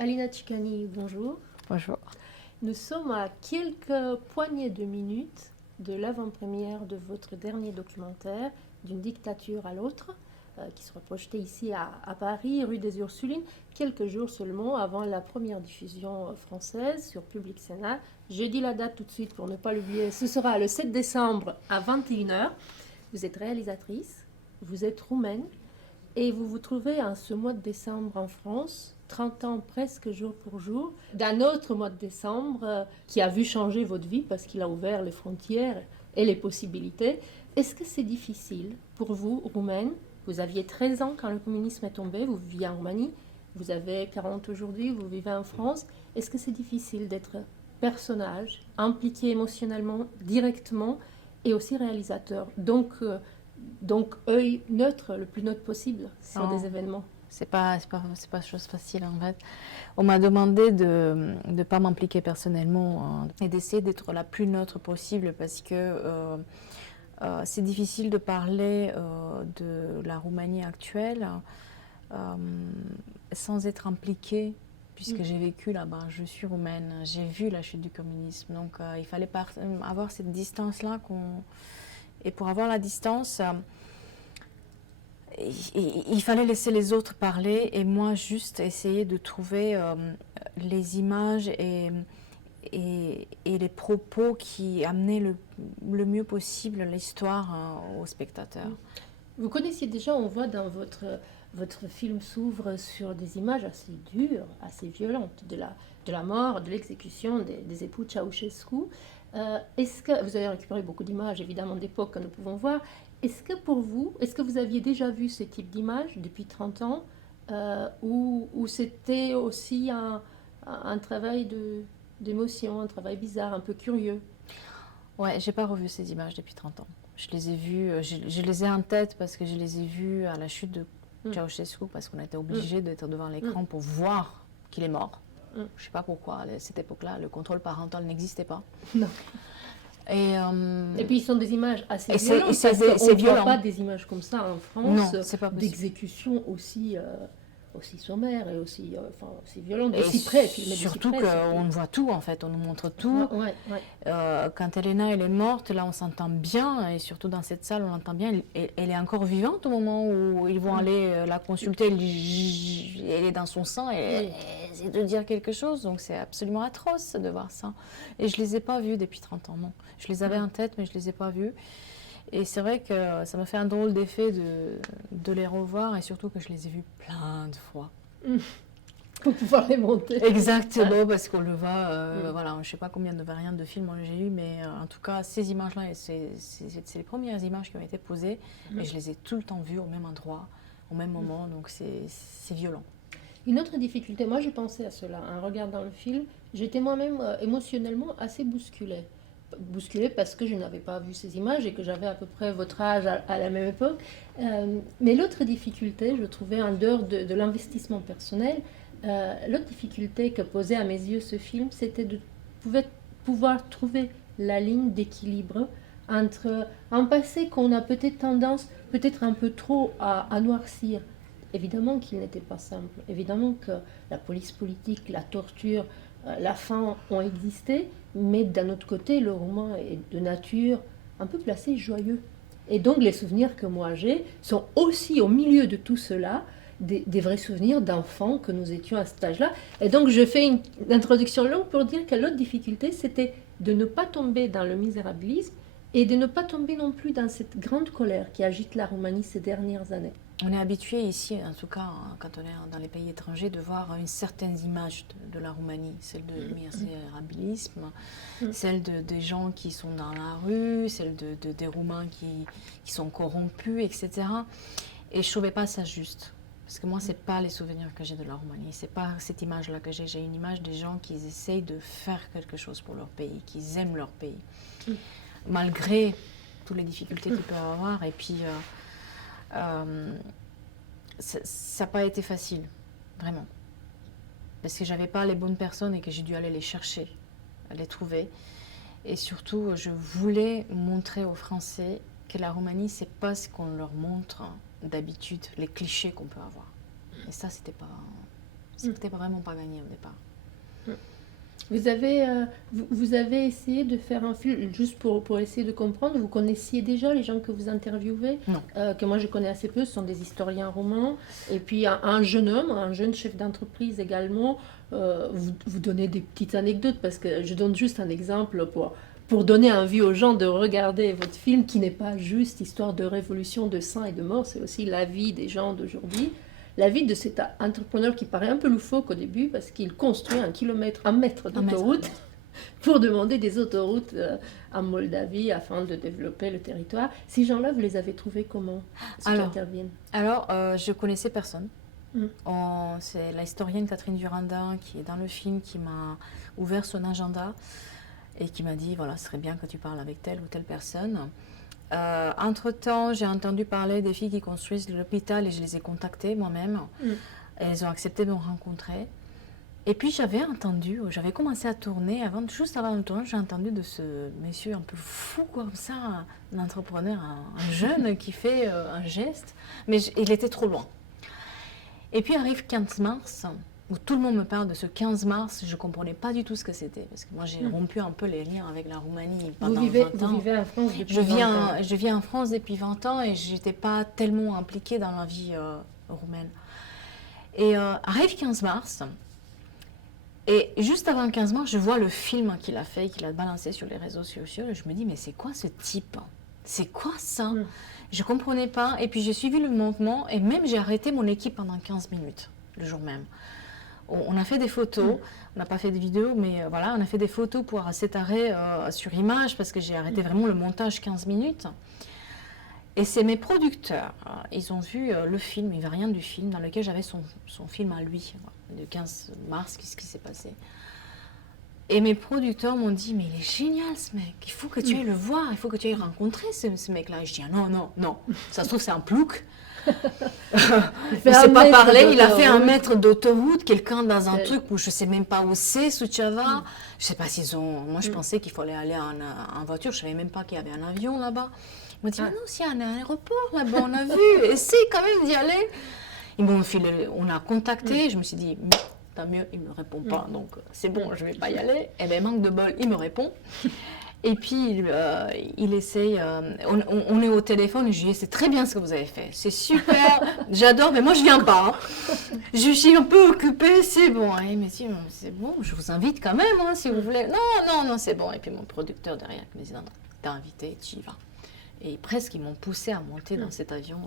Alina Chicani, bonjour. Bonjour. Nous sommes à quelques poignées de minutes de l'avant-première de votre dernier documentaire, D'une dictature à l'autre, qui sera projeté ici à Paris, rue des Ursulines, quelques jours seulement avant la première diffusion française sur Public Sénat. Je dis la date tout de suite pour ne pas l'oublier. Ce sera le 7 décembre à 21h. Vous êtes réalisatrice, vous êtes roumaine, et vous vous trouvez en ce mois de décembre en France, 30 ans presque jour pour jour, d'un autre mois de décembre qui a vu changer votre vie parce qu'il a ouvert les frontières et les possibilités. Est-ce que c'est difficile pour vous, roumaine? Vous aviez 13 ans quand le communisme est tombé, vous viviez en Roumanie, vous avez 40 aujourd'hui, vous vivez en France. Est-ce que c'est difficile d'être personnage, impliqué émotionnellement, directement, et aussi réalisateur? Donc, œil neutre, le plus neutre possible sur Non, des événements. c'est pas chose facile en fait. On m'a demandé de ne pas m'impliquer personnellement et d'essayer d'être la plus neutre possible parce que c'est difficile de parler de la Roumanie actuelle sans être impliquée puisque j'ai vécu là-bas. Je suis roumaine, j'ai vu la chute du communisme. Donc il fallait avoir cette distance-là. Et pour avoir la distance, il fallait laisser les autres parler et moi juste essayer de trouver les images et les propos qui amenaient le mieux possible l'histoire aux spectateurs. Vous connaissiez déjà, on voit dans votre film s'ouvre sur des images assez dures, assez violentes de la mort, de l'exécution des époux Ceausescu. Est-ce que vous avez récupéré beaucoup d'images évidemment d'époque que nous pouvons voir? Est-ce que pour vous, est-ce que vous aviez déjà vu ce type d'image depuis 30 ans ou c'était aussi un travail d'émotion, un travail bizarre, un peu curieux? Ouais, j'ai pas revu ces images depuis 30 ans. Je les ai vues, je les ai en tête parce que je les ai vues à la chute de Ceausescu parce qu'on était obligé d'être devant l'écran pour voir qu'il est mort. Je sais pas pourquoi, à cette époque-là, le contrôle parental n'existait pas. Non. Et puis, ils sont des images assez violentes, parce qu'on ne voit pas des images comme ça en France, d'exécution aussi sommaire et aussi violente, aussi près. Surtout qu'on voit tout, en fait, on nous montre tout. Quand Elena elle est morte, là, on s'entend bien, et surtout dans cette salle, on l'entend bien. Elle est encore vivante au moment où ils vont aller la consulter. Elle est dans son sang, et essaie de dire quelque chose. Donc, c'est absolument atroce de voir ça. Et je ne les ai pas vus depuis 30 ans, non. Je les avais en tête, mais je ne les ai pas vus. Et c'est vrai que ça m'a fait un drôle d'effet de les revoir et surtout que je les ai vus plein de fois. Pour pouvoir les monter. Exactement, parce qu'on le voit, voilà, je ne sais pas combien de variantes de films j'ai eu, mais en tout cas, ces images-là, c'est les premières images qui ont été posées et je les ai tout le temps vues au même endroit, au même moment, donc c'est violent. Une autre difficulté, moi j'ai pensé à cela en regardant le film, j'étais moi-même émotionnellement assez bousculée. Bousculée parce que je n'avais pas vu ces images et que j'avais à peu près votre âge à la même époque. Mais l'autre difficulté, je trouvais en dehors de l'investissement personnel, l'autre difficulté que posait à mes yeux ce film, c'était de pouvoir trouver la ligne d'équilibre entre un passé qu'on a peut-être tendance, peut-être un peu trop à noircir. Évidemment qu'il n'était pas simple, évidemment que la police politique, la torture, la faim ont existé, mais d'un autre côté, le roman est de nature un peu placé joyeux. Et donc les souvenirs que moi j'ai sont aussi au milieu de tout cela des vrais souvenirs d'enfants que nous étions à cet âge-là. Et donc je fais une introduction longue pour dire que l'autre difficulté, c'était de ne pas tomber dans le misérabilisme et de ne pas tomber non plus dans cette grande colère qui agite la Roumanie ces dernières années. On est habitué ici, en tout cas quand on est dans les pays étrangers, de voir une certaine image de la Roumanie, celle de misérabilisme, celle des gens qui sont dans la rue, celle des Roumains qui sont corrompus, etc. Et je ne trouvais pas ça juste. Parce que moi, ce n'est pas les souvenirs que j'ai de la Roumanie, ce n'est pas cette image-là que j'ai. J'ai une image des gens qui essayent de faire quelque chose pour leur pays, qui aiment leur pays, malgré toutes les difficultés qu'ils peuvent avoir. Et puis, ça n'a pas été facile, vraiment. Parce que je n'avais pas les bonnes personnes et que j'ai dû aller les chercher, les trouver. Et surtout, je voulais montrer aux Français que la Roumanie, ce n'est pas ce qu'on leur montre d'habitude, les clichés qu'on peut avoir. Et ça, c'était pas C'était vraiment pas gagné au départ. Vous avez essayé de faire un film, juste pour essayer de comprendre, vous connaissiez déjà les gens que vous interviewez, Non. que moi je connais assez peu, ce sont des historiens romans, et puis un jeune homme, un jeune chef d'entreprise également, vous donnez des petites anecdotes, parce que je donne juste un exemple pour donner envie aux gens de regarder votre film, qui n'est pas juste histoire de révolution, de sang et de mort, c'est aussi la vie des gens d'aujourd'hui. La vie de cet entrepreneur qui paraît un peu loufoque au début parce qu'il construit un mètre d'autoroute pour demander des autoroutes en Moldavie afin de développer le territoire. Ces gens-là, vous les avez trouvés comment, ceux qui interviennent? Alors, je connaissais personne. Mm. C'est la historienne Catherine Durandin qui est dans le film qui m'a ouvert son agenda et qui m'a dit, voilà, ce serait bien que tu parles avec telle ou telle personne. Entre-temps, j'ai entendu parler des filles qui construisent l'hôpital et je les ai contactées moi-même. Elles ont accepté de me rencontrer. Et puis j'avais commencé à tourner, juste avant le tournage, j'ai entendu de ce monsieur un peu fou comme ça, un entrepreneur, un jeune qui fait un geste, mais il était trop loin. Et puis arrive 15 mars, où tout le monde me parle de ce 15 mars, je ne comprenais pas du tout ce que c'était, parce que moi j'ai rompu un peu les liens avec la Roumanie pendant 20 ans. Vous vivez en France depuis 20 ans. Je vis en France depuis 20 ans et je n'étais pas tellement impliquée dans la vie roumaine. Et arrive 15 mars, et juste avant le 15 mars, je vois le film qu'il a fait, qu'il a balancé sur les réseaux sociaux, et je me dis, mais c'est quoi ce type? C'est quoi ça? Je ne comprenais pas, et puis j'ai suivi le mouvement, et même j'ai arrêté mon équipe pendant 15 minutes, le jour même. On a fait des photos, on n'a pas fait de vidéos, mais voilà, on a fait des photos pour cet arrêt sur image, parce que j'ai arrêté vraiment le montage 15 minutes. Et c'est mes producteurs, ils ont vu le film, ils variantes du film, dans lequel j'avais son film à lui, le 15 mars, qu'est-ce qui s'est passé. Et mes producteurs m'ont dit, mais il est génial ce mec, il faut que tu ailles le voir, il faut que tu ailles rencontrer ce mec-là. Et je dis, ah, non, ça se trouve c'est un plouc. Il ne sait pas parler, il a fait 1 mètre d'autoroute, quelqu'un dans un truc où je ne sais même pas où c'est, Suceava. Je ne sais pas s'ils ont... Moi je pensais qu'il fallait aller en voiture, je ne savais même pas qu'il y avait un avion là-bas. Ils m'ont dit, non, s'il y a un aéroport là-bas, on a vu, essaye quand même d'y aller. Ils m'ont filé, on a contacté, je me suis dit, tant mieux, il ne me répond pas, donc c'est bon, je ne vais pas y aller. Et bien, manque de bol, il me répond. Et puis, il essaye, on est au téléphone, et je lui dis, c'est très bien ce que vous avez fait, c'est super, j'adore, mais moi je ne viens pas. Je suis un peu occupée, c'est bon. Et il me dit, c'est bon, je vous invite quand même, hein, si vous voulez. Non, c'est bon. Et puis mon producteur derrière me dit, non, t'es invité, tu y vas. Et presque, ils m'ont poussé à monter dans cet avion.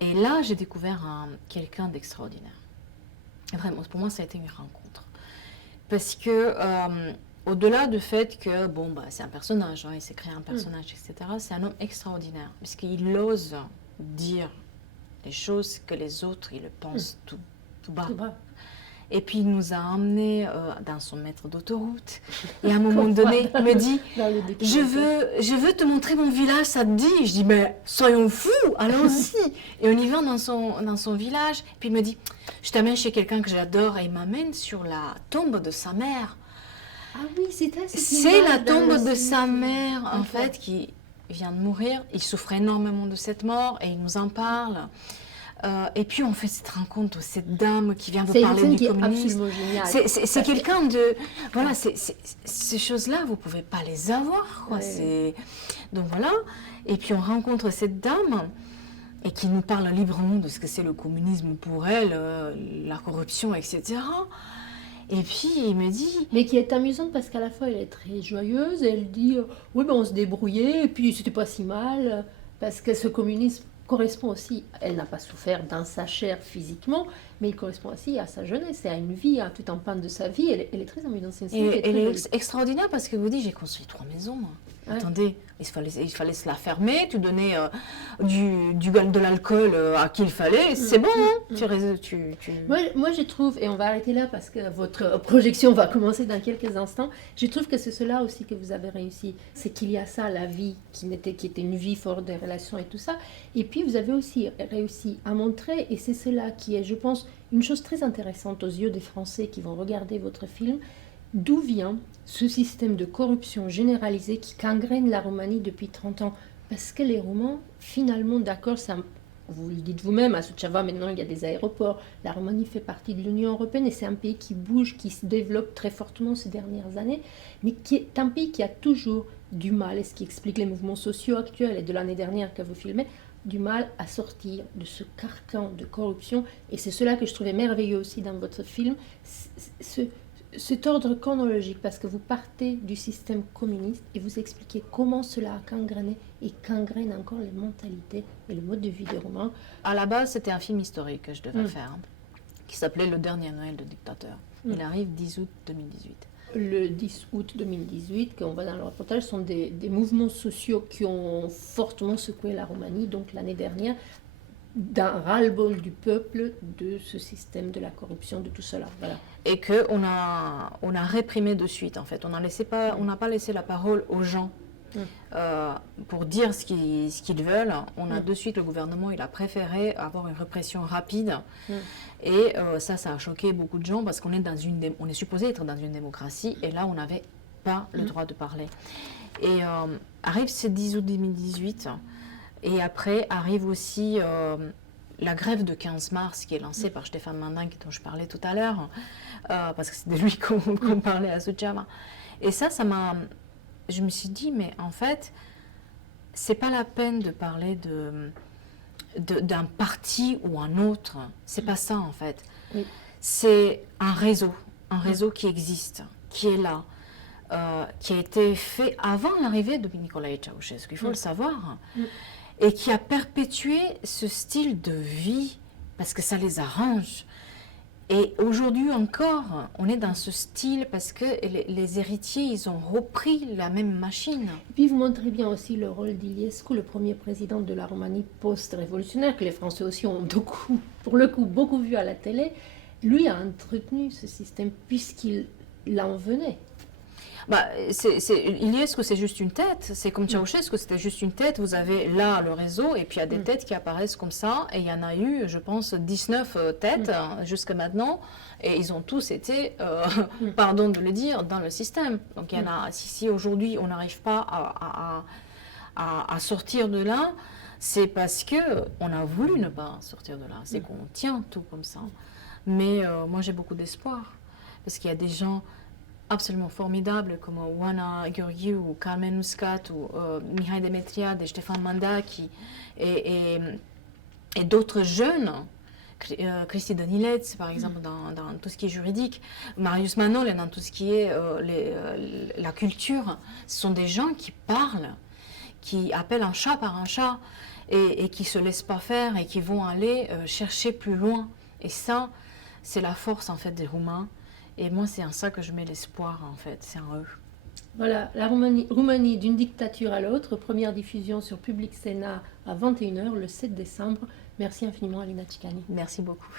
Et là, j'ai découvert quelqu'un d'extraordinaire. Vraiment, pour moi, ça a été une rencontre. Parce que, au-delà du fait que, c'est un personnage, hein, il s'est créé un personnage, etc., c'est un homme extraordinaire. Parce qu'il ose dire les choses que les autres, ils le pensent tout bas. Et puis il nous a emmenés dans son mètre d'autoroute. Et à un moment donné, il me dit, je veux te montrer mon village, ça te dit? Je dis, mais soyons fous, allons-y. Et on y va dans son village. Puis il me dit, je t'amène chez quelqu'un que j'adore. Et il m'amène sur la tombe de sa mère. Ah oui, c'est la tombe de sa mère, en fait, qui vient de mourir. Il souffre énormément de cette mort et il nous en parle. Et puis on fait cette rencontre, cette dame qui vient vous parler du communisme. C'est quelqu'un de... Voilà, ces choses-là, vous ne pouvez pas les avoir. Quoi. Donc voilà. Et puis on rencontre cette dame et qui nous parle librement de ce que c'est le communisme pour elle, la corruption, etc. Et puis il me dit... Mais qui est amusante parce qu'à la fois elle est très joyeuse et elle dit oui, on se débrouillait et puis c'était pas si mal parce que ce communisme correspond aussi, elle n'a pas souffert dans sa chair physiquement, mais il correspond aussi à sa jeunesse et à une vie, à tout un pan de sa vie. Elle est très amusante. Elle est extraordinaire parce que vous dites, j'ai construit 3 maisons. Moi. Ouais. Attendez, il fallait se la fermer, tu donnais de l'alcool à qui il fallait, c'est bon, hein. Moi, je trouve, et on va arrêter là parce que votre projection va commencer dans quelques instants, je trouve que c'est cela aussi que vous avez réussi, c'est qu'il y a ça, la vie, qui était une vie forte des relations et tout ça, et puis vous avez aussi réussi à montrer, et c'est cela qui est, je pense, une chose très intéressante aux yeux des Français qui vont regarder votre film, d'où vient ce système de corruption généralisée qui gangrène la Roumanie depuis 30 ans. Parce que les Roumains, finalement, d'accord, vous le dites vous-même, à Suceava, maintenant, il y a des aéroports. La Roumanie fait partie de l'Union européenne et c'est un pays qui bouge, qui se développe très fortement ces dernières années, mais qui est un pays qui a toujours du mal, et ce qui explique les mouvements sociaux actuels et de l'année dernière que vous filmez, du mal à sortir de ce carcan de corruption. Et c'est cela que je trouvais merveilleux aussi dans votre film, cet ordre chronologique, parce que vous partez du système communiste et vous expliquez comment cela a gangréné et gangrène encore les mentalités et le mode de vie des Roumains. À la base, c'était un film historique que je devais faire, qui s'appelait Le dernier Noël de dictateur. Il arrive 10 août 2018. Le 10 août 2018, qu'on voit dans le reportage, sont des mouvements sociaux qui ont fortement secoué la Roumanie, donc l'année dernière, d'un ras-le-bol du peuple de ce système, de la corruption, de tout cela. Voilà. Et qu'on a réprimé de suite, en fait. On n'a pas laissé la parole aux gens pour dire ce qu'ils veulent. On a de suite, le gouvernement, il a préféré avoir une répression rapide. Et ça a choqué beaucoup de gens parce qu'on est on est supposé être dans une démocratie et là, on n'avait pas le droit de parler. Et arrive ce 10 août 2018 et après arrive aussi la grève de 15 mars qui est lancée par Stéphane Mandin, dont je parlais tout à l'heure, parce que c'est de lui qu'on parlait à Suceava. Et ça m'a... Je me suis dit, mais en fait, c'est pas la peine de parler d'un parti ou un autre. C'est pas ça, en fait. Oui. C'est un réseau qui existe, qui est là, qui a été fait avant l'arrivée de Nicolae Ceausescu, il faut le savoir, et qui a perpétué ce style de vie parce que ça les arrange. Et aujourd'hui encore, on est dans ce style parce que les héritiers, ils ont repris la même machine. Et puis vous montrez bien aussi le rôle d'Iliescu, le premier président de la Roumanie post-révolutionnaire, que les Français aussi ont beaucoup, pour le coup, beaucoup vu à la télé. Lui a entretenu ce système puisqu'il en venait. Iliescu, c'est juste une tête. C'est comme Ceausescu, c'était juste une tête. Vous avez là le réseau et puis il y a des têtes qui apparaissent comme ça. Et il y en a eu, je pense, 19 têtes jusqu'à maintenant. Et ils ont tous été, pardon de le dire, dans le système. Donc il y en a, si aujourd'hui on n'arrive pas à sortir de là, c'est parce qu'on a voulu ne pas sortir de là. C'est qu'on tient tout comme ça. Mais moi j'ai beaucoup d'espoir. Parce qu'il y a des gens absolument formidables comme Oana Gheorghiu ou Carmen Muscat ou Mihai Demetriade et Stéphane Manda et d'autres jeunes, Cristi Danilets par exemple dans tout ce qui est juridique, Marius Manol dans tout ce qui est la culture. Ce sont des gens qui parlent, qui appellent un chat par un chat et qui ne se laissent pas faire et qui vont aller chercher plus loin. Et ça, c'est la force en fait des Roumains. Et moi, c'est en ça que je mets l'espoir, en fait, c'est en eux. Voilà, la Roumanie d'une dictature à l'autre, première diffusion sur Public Sénat à 21h le 7 décembre. Merci infiniment, Alina Cicani. Merci beaucoup.